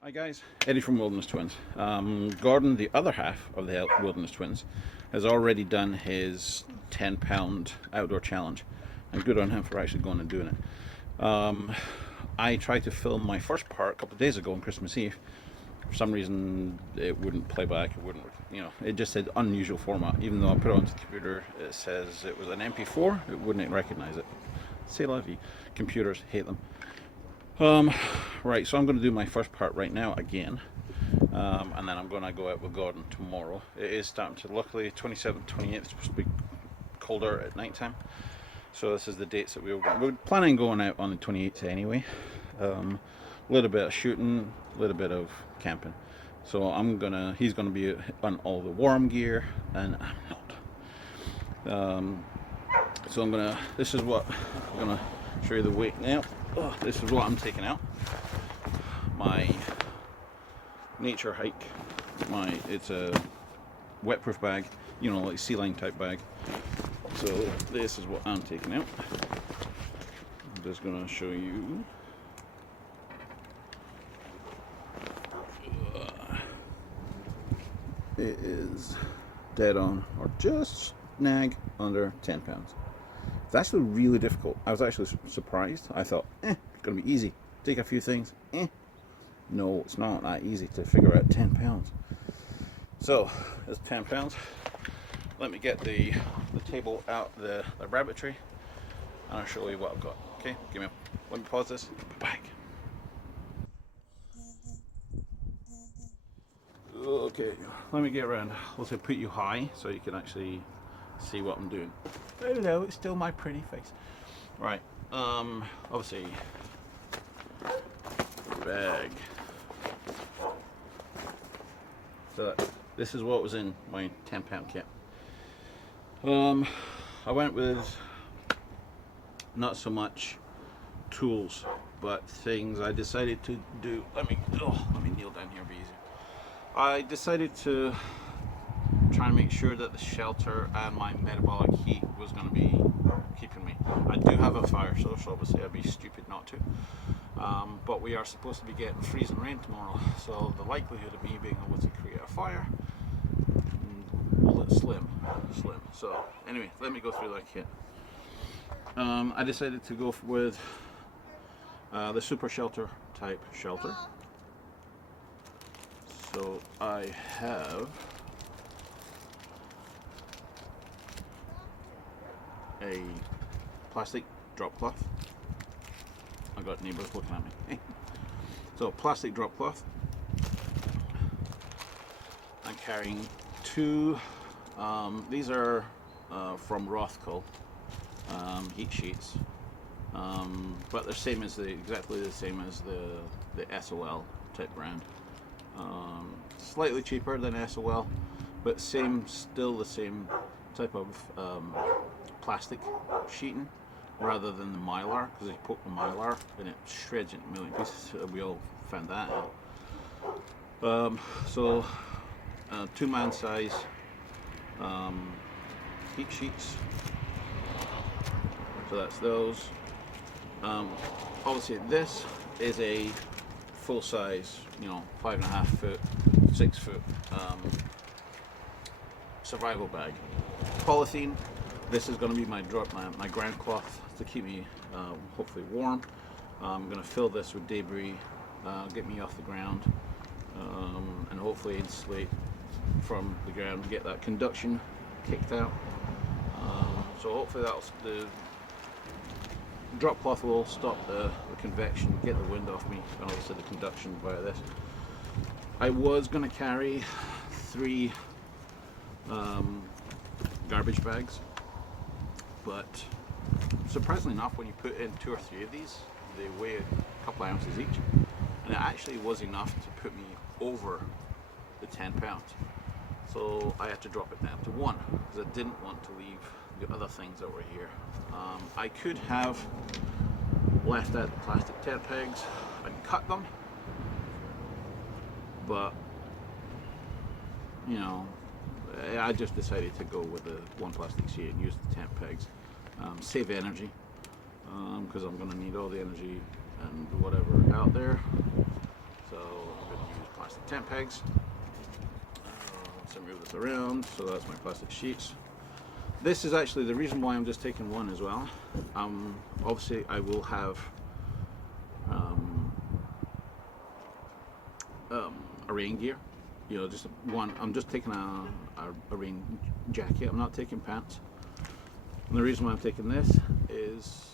Hi guys, Eddie from Wilderness Twins. Gordon, the other half of the Wilderness Twins, has already done his 10-pound outdoor challenge, and good on him for actually going and doing it. I tried to film my first part a couple of days ago on Christmas Eve. For some reason, it wouldn't play back. It wouldn't, it just said unusual format. Even though I put it onto the computer, it says it was an MP4. It wouldn't recognize it. Say la vie. Computers hate them. Right, so I'm going to do my first part right now again, and then I'm going to go out with Gordon tomorrow. It is starting to, luckily, 27th, 28th, it's supposed to be colder at night time. So this is the dates that we're planning going out on the 28th anyway. A little bit of shooting, a little bit of camping. So he's gonna be on all the warm gear, and I'm not. So this is what I'm gonna show you the weight now. This is what I'm taking out. My nature hike. It's a wet-proof bag, like sea line type bag. So this is what I'm taking out. I'm just gonna show you. It is dead on, or just snag under 10 pounds. It's actually really difficult. I was actually surprised. I thought, it's gonna be easy. Take a few things. No, it's not that easy to figure out 10 pounds. So, it's 10 pounds. Let me get the table out the rabbitry, and I'll show you what I've got. Okay, let me pause this. Be back. Okay, let me get around. Let's put you high so you can actually see what I'm doing. Hello, it's still my pretty face. Right, obviously, bag. So this is what was in my 10-pound kit. I went with not so much tools, but things I decided to do. Let me kneel down here, be easier. I decided to try and make sure that the shelter and my metabolic heat was going to be keeping me. I do have a fire source, so obviously I'd be stupid not to. But we are supposed to be getting freezing rain tomorrow, so the likelihood of me being able to create a fire, slim. So anyway, let me go through that kit. I decided to go with the super shelter type shelter. So I have a plastic drop cloth. I got neighbors looking at me. So plastic drop cloth. I'm carrying two. These are from Rothko heat sheets, but they're exactly the same as the SOL type brand. Slightly cheaper than SOL, but still the same type of plastic sheeting rather than the mylar, because you poke the mylar and it shreds into a million pieces. We all found that out. So 2-man size heat sheets. So that's those. Obviously this is a full size, 5.5 foot, 6 foot survival bag. Polythene. This is going to be my ground cloth to keep me hopefully warm. I'm going to fill this with debris, get me off the ground, and hopefully insulate from the ground, get that conduction kicked out. So hopefully the drop cloth will stop the convection, get the wind off me, and obviously the conduction via this. I was going to carry 3 garbage bags, but surprisingly enough, when you put in 2 or 3 of these, they weigh a couple of ounces each, and it actually was enough to put me over the 10 pounds. So I had to drop it down to 1 because I didn't want to leave the other things that were here. I could have left out the plastic tent pegs and cut them, but I just decided to go with the 1 plastic sheet and use the tent pegs. Save energy, because I'm going to need all the energy and whatever out there. So I'm tent pegs. Let's move this around. So that's my plastic sheets. This is actually the reason why I'm just taking one as well. Obviously I will have a rain gear, you know, just one. I'm just taking a rain jacket. I'm not taking pants. And the reason why I'm taking this is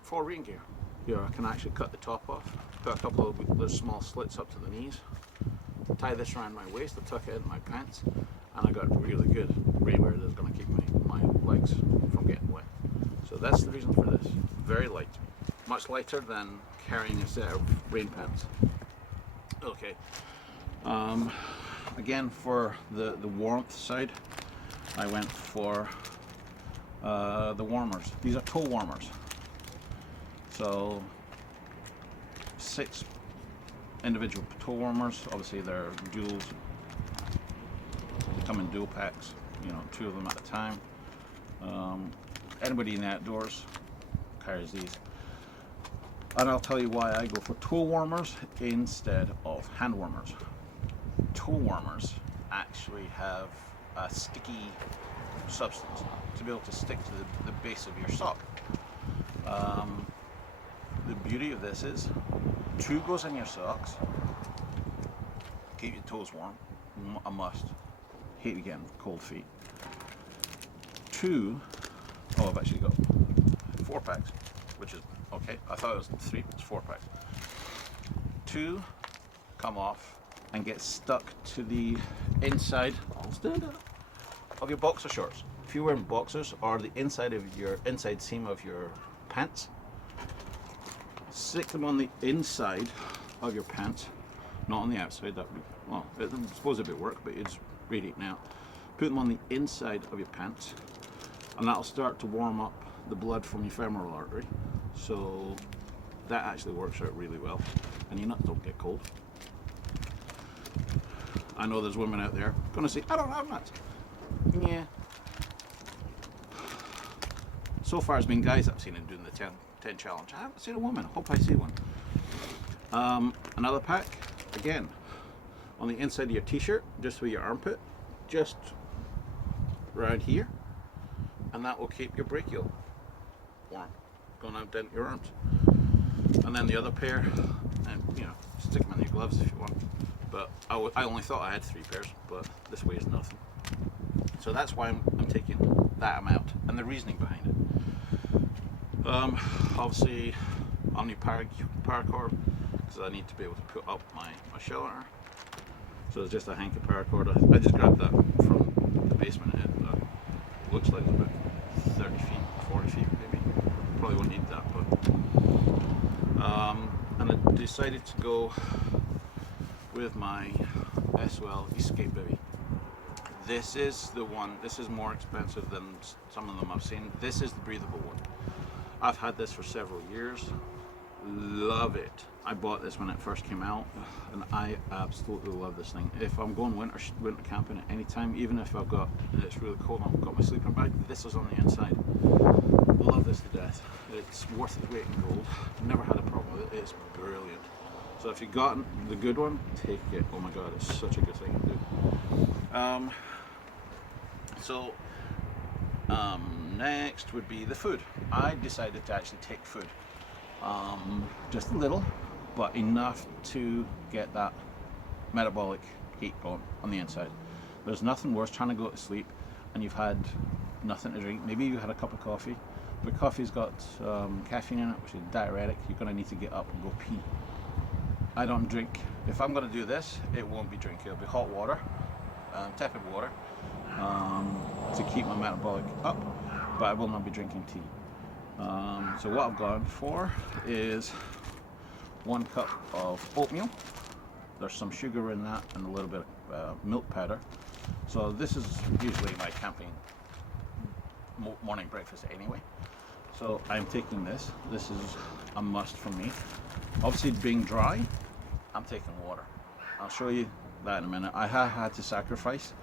for rain gear. You know, I can actually cut the top off. Got a couple of those small slits up to the knees. Tie this around my waist. I tuck it into my pants, and I got really good rainwear that's going to keep my legs from getting wet. So that's the reason for this. Very light, much lighter than carrying a set of rain pants. Okay. Again, for the warmth side, I went for the warmers. These are toe warmers. So 6 individual toe warmers. Obviously, they're duals. Come in dual packs. You know, 2 of them at a time. Anybody in the outdoors carries these. And I'll tell you why I go for toe warmers instead of hand warmers. Toe warmers actually have a sticky substance to be able to stick to the base of your sock. The beauty of this is 2 goes in your socks, keep your toes warm, a must. Hate again, cold feet. 2, oh, I've actually got 4 packs, which is okay. I thought it was 3, it's 4 packs. 2 come off and get stuck to the inside, I'll stand up, of your boxer shorts. If you're wearing boxers or the inside of your inside seam of your pants, stick them on the inside of your pants, not on the outside. That would, well, I suppose it'd be work, but it's radiating out. Put them on the inside of your pants, and that'll start to warm up the blood from your femoral artery. So that actually works out really well, and your nuts don't get cold. I know there's women out there gonna say, I don't have nuts. Yeah. So far it's been guys I've seen doing the 10 challenge. I haven't seen a woman. Hope I see one. Another pack, again, on the inside of your t-shirt, just through your armpit, just around here, and that will keep your brachial warm, going out down your arms. And then the other pair, and you know, stick them in your gloves if you want. But I only thought I had 3 pairs, but this weighs nothing. So that's why I'm taking that amount, and the reasoning behind it. Obviously, I'll need paracord because I need to be able to put up my shelter. So it's just a hank of paracord. I just grabbed that from the basement. It looks like it's about 30 feet, 40 feet maybe. Probably won't need that, but and I decided to go with my SOL Escape Baby. This is the one. This is more expensive than some of them I've seen. This is the breathable one. I've had this for several years. Love it. I bought this when it first came out, and I absolutely love this thing. If I'm going winter camping at any time, even if it's really cold and I've got my sleeping bag, this is on the inside. Love this to death. It's worth its weight in gold. Never had a problem with it. It's brilliant. So if you got the good one, take it. Oh my god, it's such a good thing to do. Next would be the food. I decided to actually take food. Just a little, but enough to get that metabolic heat going on the inside. There's nothing worse trying to go to sleep and you've had nothing to drink. Maybe you had a cup of coffee, but coffee's got caffeine in it, which is diuretic. You're going to need to get up and go pee. I don't drink. If I'm going to do this, it won't be drinking. It'll be hot water, tepid water, to keep my metabolic up, but I will not be drinking tea. So what I've gone for is 1 cup of oatmeal. There's some sugar in that and a little bit of milk powder. So this is usually my camping morning breakfast anyway. So I'm taking this. This is a must for me. Obviously being dry, I'm taking water. I'll show you that in a minute. I have had to sacrifice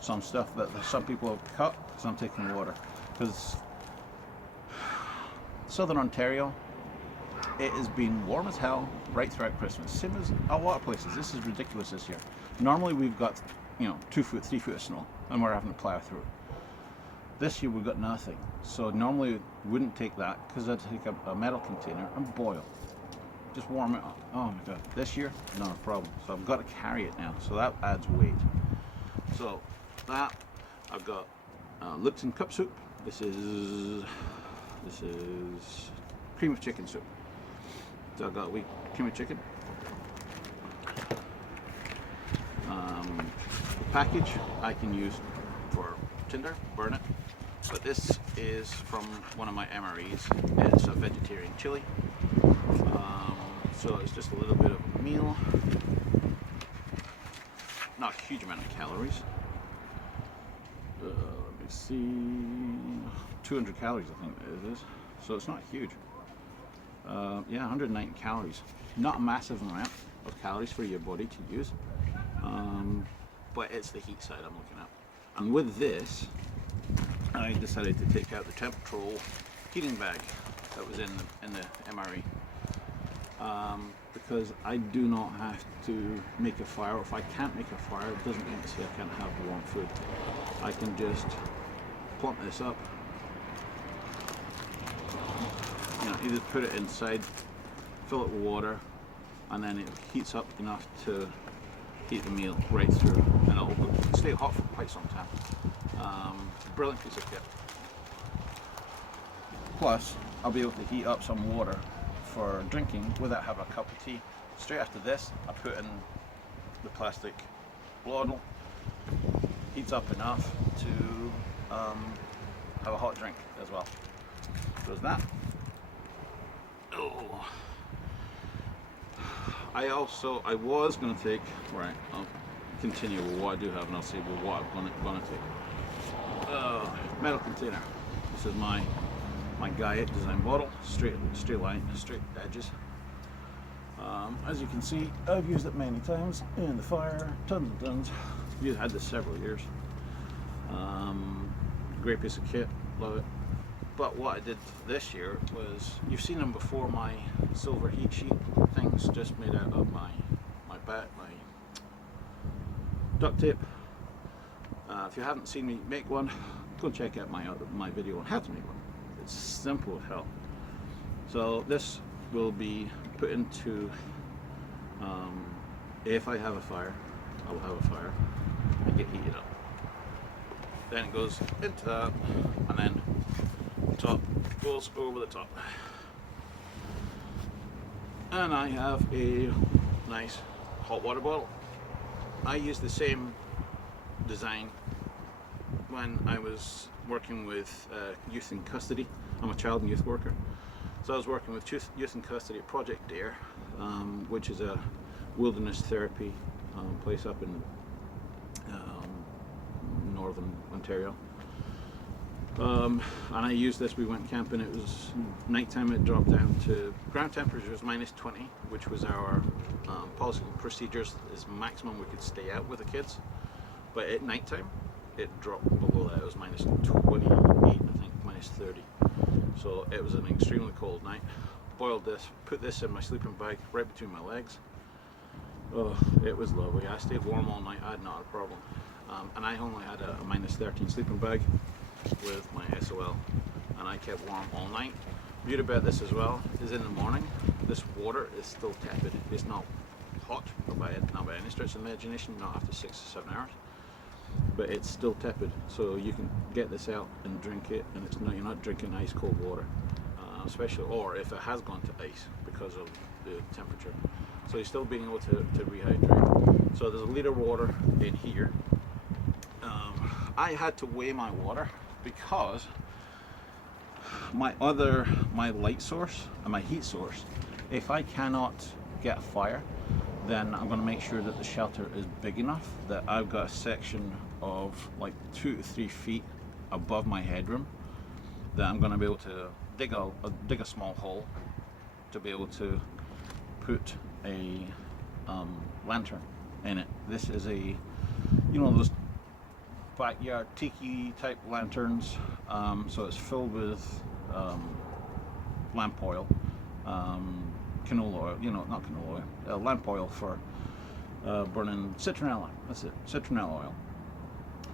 some stuff that some people have cut because I'm taking water. Because Southern Ontario it has been warm as hell right throughout Christmas. Same as a lot of places. This is ridiculous this year. Normally we've got, 2 foot, 3 foot of snow, and we're having to plow through. This year we've got nothing. So normally we wouldn't take that, because I'd take a metal container and boil. Just warm it up. Oh my god. This year, not a problem. So I've got to carry it now. So that adds weight. So that, I've got Lipton cup soup. This is cream of chicken soup. So I've got a wee cream of chicken. The package I can use for tinder, burn it. But this is from one of my MREs. It's a vegetarian chili. So it's just a little bit of meal. Not a huge amount of calories. Let me see. 200 calories I think it is. So it's not huge. Yeah, 190 calories. Not a massive amount of calories for your body to use. But it's the heat side I'm looking at. And with this, I decided to take out the temp-control heating bag that was in the MRE. Because I do not have to make a fire. If I can't make a fire, it doesn't mean to say I can't have warm food. I can just plump this up, either put it inside, fill it with water, and then it heats up enough to heat the meal right through, and it'll stay hot for quite some time. Brilliant piece of kit. Plus, I'll be able to heat up some water for drinking without having a cup of tea. Straight after this, I put in the plastic bottle. Heats up enough to have a hot drink as well. So there's that. Oh. I was going to take, right, I'll continue with what I do have and I'll see what I'm going to take. Metal container. This is my Guyet design bottle, straight line, straight edges. As you can see, I've used it many times in the fire, tons and tons. I've had this several years. Great piece of kit, love it. But what I did this year was, you've seen them before, my silver heat sheet things just made out of my duct tape. If you haven't seen me make one, go check out my video on how to make one. It's simple as hell. So this will be put into, if I have a fire, I will have a fire and get heated up. Then it goes into that, and then top goes over the top. And I have a nice hot water bottle. I use the same design when I was working with youth in custody. I'm a child and youth worker. So I was working with youth in custody at Project Dare, which is a wilderness therapy place up in northern Ontario. And I used this, we went camping, it was nighttime, it dropped down to, ground temperature was -20, which was our policy and procedures, is maximum we could stay out with the kids. But at nighttime, it dropped below that, it was -28, I think, -30. So it was an extremely cold night. Boiled this, put this in my sleeping bag right between my legs. Oh, it was lovely. I stayed warm all night, I had not a problem. And I only had a -13 sleeping bag with my SOL, and I kept warm all night. Beauty about this as well is in the morning, this water is still tepid. It's not hot, not by any stretch of the imagination, not after 6 or 7 hours, but it's still tepid. So you can get this out and drink it, and you're not drinking ice cold water, especially, or if it has gone to ice because of the temperature. So you're still being able to rehydrate. So there's a liter of water in here. I had to weigh my water because my light source and my heat source, if I cannot get a fire, then I'm going to make sure that the shelter is big enough that I've got a section of like 2 to 3 feet above my headroom that I'm going to be able to dig a small hole to be able to put a lantern in it. This is a, those backyard tiki type lanterns, so it's filled with lamp oil, canola oil, not canola oil, lamp oil for burning citronella. That's it, citronella oil,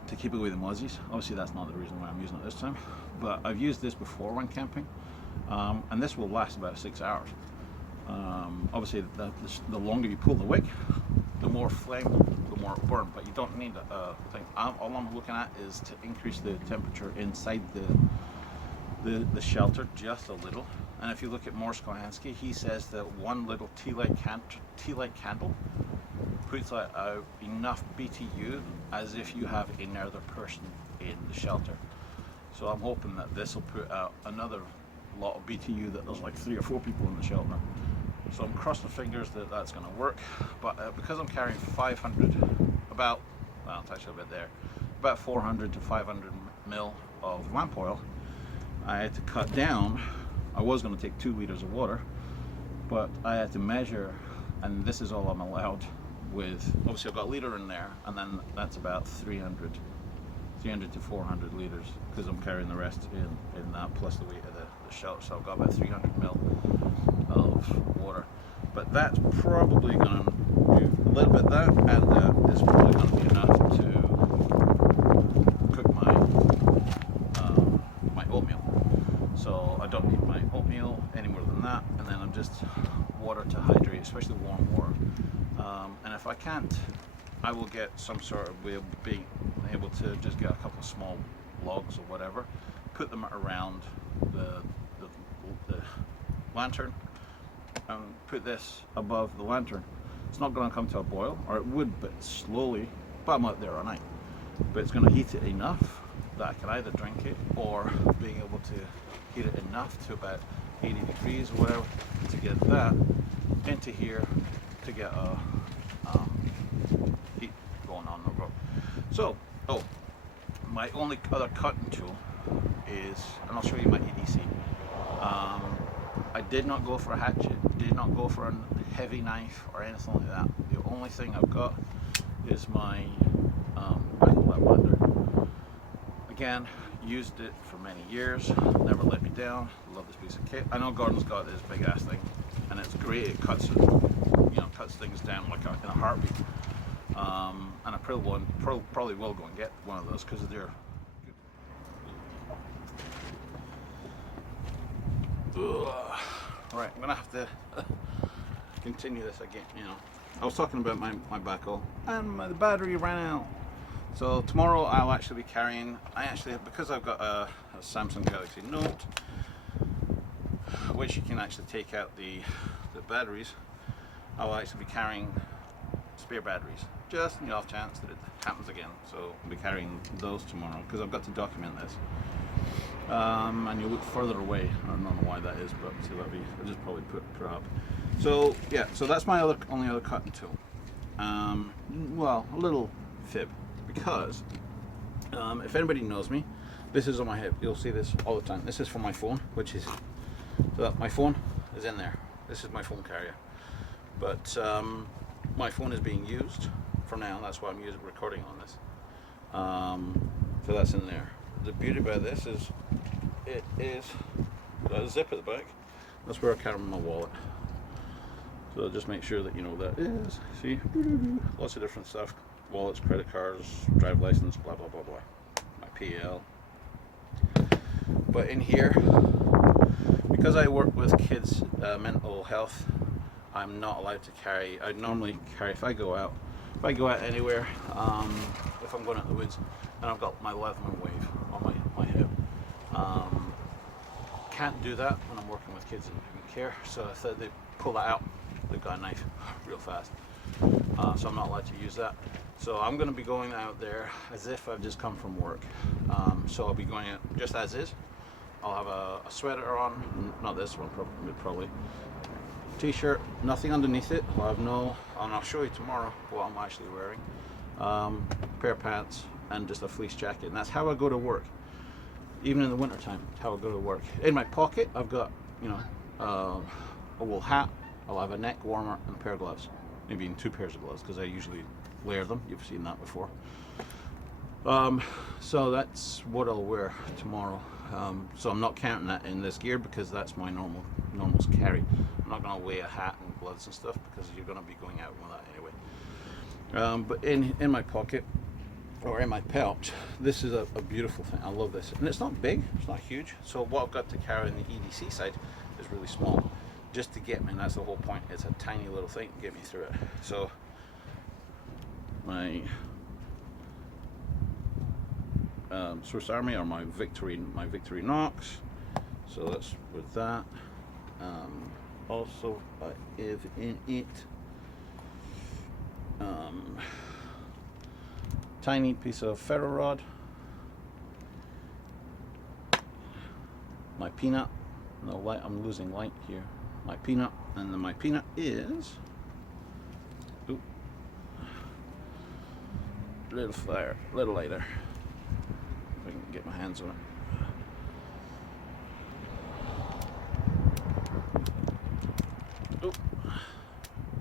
to keep away the mozzies. Obviously that's not the reason why I'm using it this time, but I've used this before when camping, and this will last about 6 hours. Obviously the longer you pull the wick, the more flame, the more it burn, but you don't need a thing. All I'm looking at is to increase the temperature inside the shelter just a little. And if you look at Morse Kohansky, he says that one little tea light candle puts out enough BTU as if you have another person in the shelter. So I'm hoping that this will put out another lot of BTU, that there's like 3 or 4 people in the shelter. So I'm crossing the fingers that that's going to work. But because I'm carrying 500, well, it's actually a bit there, about 400 to 500 mil of lamp oil, I had to cut down. I was going to take 2 liters of water, but I had to measure, and this is all I'm allowed with. Obviously I've got a liter in there, and then that's about 300 to 400 liters, because I'm carrying the rest in that, plus the weight of the shelter. So I've got about 300 mil of water. But that's probably going to do a little bit of that, and that is probably going to be enough to cook my oatmeal. So I don't need my oatmeal any more than that, and then I'm just water to hydrate, especially warm water. And if I can't, I will get some sort of way of being able to just get a couple of small logs or whatever, put them around the lantern, and put this above the lantern. It's not going to come to a boil, or it would, but slowly. But I'm out there all night. But it's going to heat it enough that I can either drink it, or being able to heat it enough to about 80 degrees or whatever to get that into here to get a heat going on. No problem. So, my only other cutting tool is, and I'll show you my EDC. I did not go for a hatchet, did not go for a heavy knife or anything like that. The only thing I've got is my blender. Again, used it for many years, never let me down. Love this piece of kit. I know Gordon's got this big ass thing, and it's great. It cuts things down like in a heartbeat. And I probably will go and get one of those, because they're Alright, I'm gonna have to continue this again. I was talking about my backhoe, and the battery ran out. So tomorrow I'll actually be carrying, because I've got a Samsung Galaxy Note, which you can actually take out the batteries, I'll actually be carrying spare batteries, just in the off chance that it happens again. So I'll be carrying those tomorrow, because I've got to document this. And you look further away. I don't know why that is, but see, I'll just probably put it up. So yeah, so that's my only other cutting tool. Well, a little fib, because if anybody knows me, this is on my hip. You'll see this all the time. This is for my phone, which is, so that my phone is in there. This is my phone carrier, but my phone is being used for now. That's why I'm recording on this. So that's in there. The beauty about this is it is got a zip at the back. That's where I carry my wallet. So I'll just make sure that you know that is. See, lots of different stuff: wallets, credit cards, drive license, blah blah blah blah. My PL. But in here, because I work with kids' mental health, I'm not allowed to carry. I normally carry if I go out anywhere. If I'm going out in the woods, and I've got my Leatherman Wave on my hip. Can't do that when I'm working with kids in care, so if they pull that out, they've got a knife real fast. So I'm not allowed to use that. So I'm going to be going out there as if I've just come from work. So I'll be going out just as is. I'll have a sweater on, not this one probably. T-shirt, nothing underneath it. I'll have and I'll show you tomorrow what I'm actually wearing. Pair of pants and just a fleece jacket, and that's how I go to work. Even in the winter time, how I go to work. In my pocket, I've got a wool hat. I'll have a neck warmer and a pair of gloves, maybe even 2 pairs of gloves, because I usually layer them. You've seen that before. So that's what I'll wear tomorrow. So I'm not counting that in this gear because that's my normal carry. I'm not going to weigh a hat and gloves and stuff because you're going to be going out with that anyway. But in my pocket or in my pouch, this is a beautiful thing. I love this, and it's not big, it's not huge. So what I've got to carry on the EDC side is really small, just to get me, and that's the whole point. It's a tiny little thing to get me through it. So my Swiss Army, or my Victory Knox. So that's with that. Also, I have in it tiny piece of ferro rod, my peanut. No light, I'm losing light here. My peanut, and then my peanut is little lighter. If I can get my hands on it.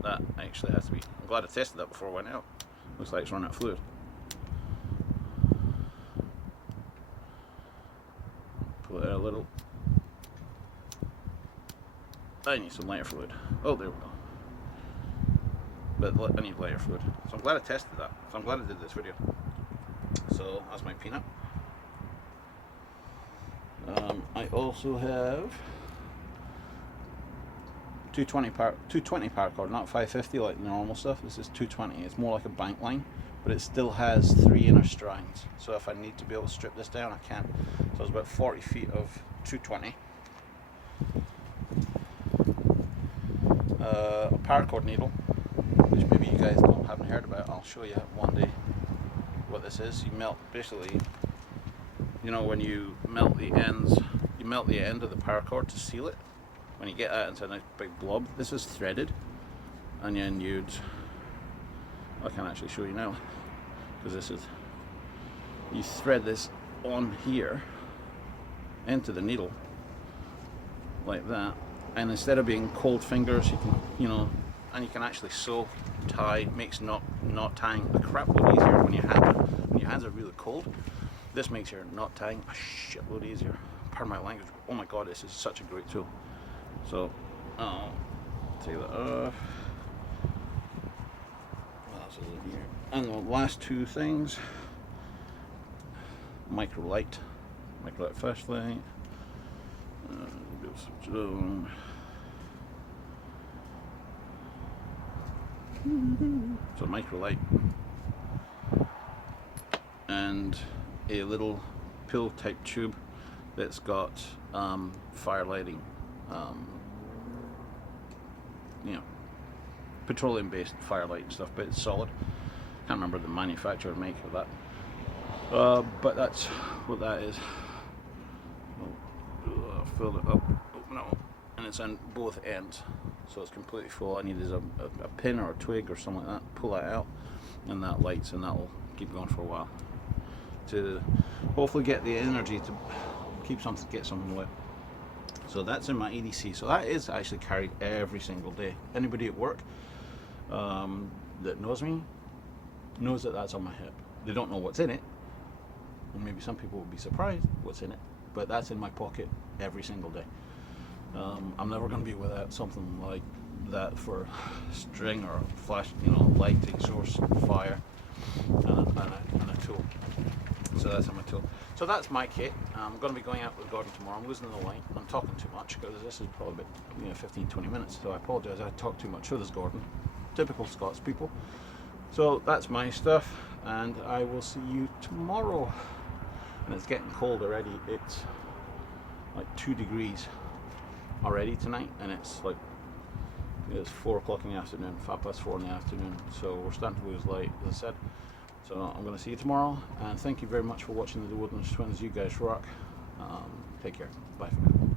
That actually has to be. I'm glad I tested that before I went out. Looks like it's running out of fluid. Pull it out a little. I need some lighter fluid. Oh, there we go. But I need lighter fluid. So I'm glad I tested that. So I'm glad I did this video. So that's my peanut. I also have 220 paracord, not 550 like the normal stuff. This is 220. It's more like a bank line, but it still has 3 inner strands. So if I need to be able to strip this down, I can. So it's about 40 feet of 220. A paracord needle, which maybe you guys haven't heard about. I'll show you one day what this is. You melt, basically, you know, when you melt the ends, you melt the end of the paracord to seal it. When you get that into a nice big blob, this is threaded, and then I can actually show you now, because you thread this on here into the needle like that, and instead of being cold fingers, you can, and you can actually sew, tie, makes knot tying a crap load easier when your hands are really cold. This makes your knot tying a shitload easier. Pardon my language. Oh my god, this is such a great tool. So I'll take that off. What else is in here? And the last two things: microlight flashlight. So microlight and a little pill type tube that's got fire lighting, petroleum based firelight and stuff, but it's solid. Can't remember the manufacturer make of that, but that's what that is. I'll fill it up, open it up, and it's on both ends, so it's completely full. I need is a pin or a twig or something like that, pull that out, and that lights, and that will keep going for a while to hopefully get the energy to get something lit. So that's in my EDC. So that is actually carried every single day. Anybody at work that knows me knows that that's on my hip. They don't know what's in it, and maybe some people will be surprised what's in it, but that's in my pocket every single day. I'm never going to be without something like that for string or flash, lighting source, fire, and a tool. So that's my tool. So that's my kit. I'm going to be going out with Gordon tomorrow. I'm losing the light. I'm talking too much because this is probably about 15-20 minutes. So I apologise. I talk too much. So does Gordon. Typical Scots people. So that's my stuff, and I will see you tomorrow. And it's getting cold already. It's like 2 degrees already tonight, and it's 4 o'clock in the afternoon, 4:05 in the afternoon. So we're starting to lose light, as I said. So I'm going to see you tomorrow, and thank you very much for watching the Woodlands Twins. You guys rock. Take care. Bye for now.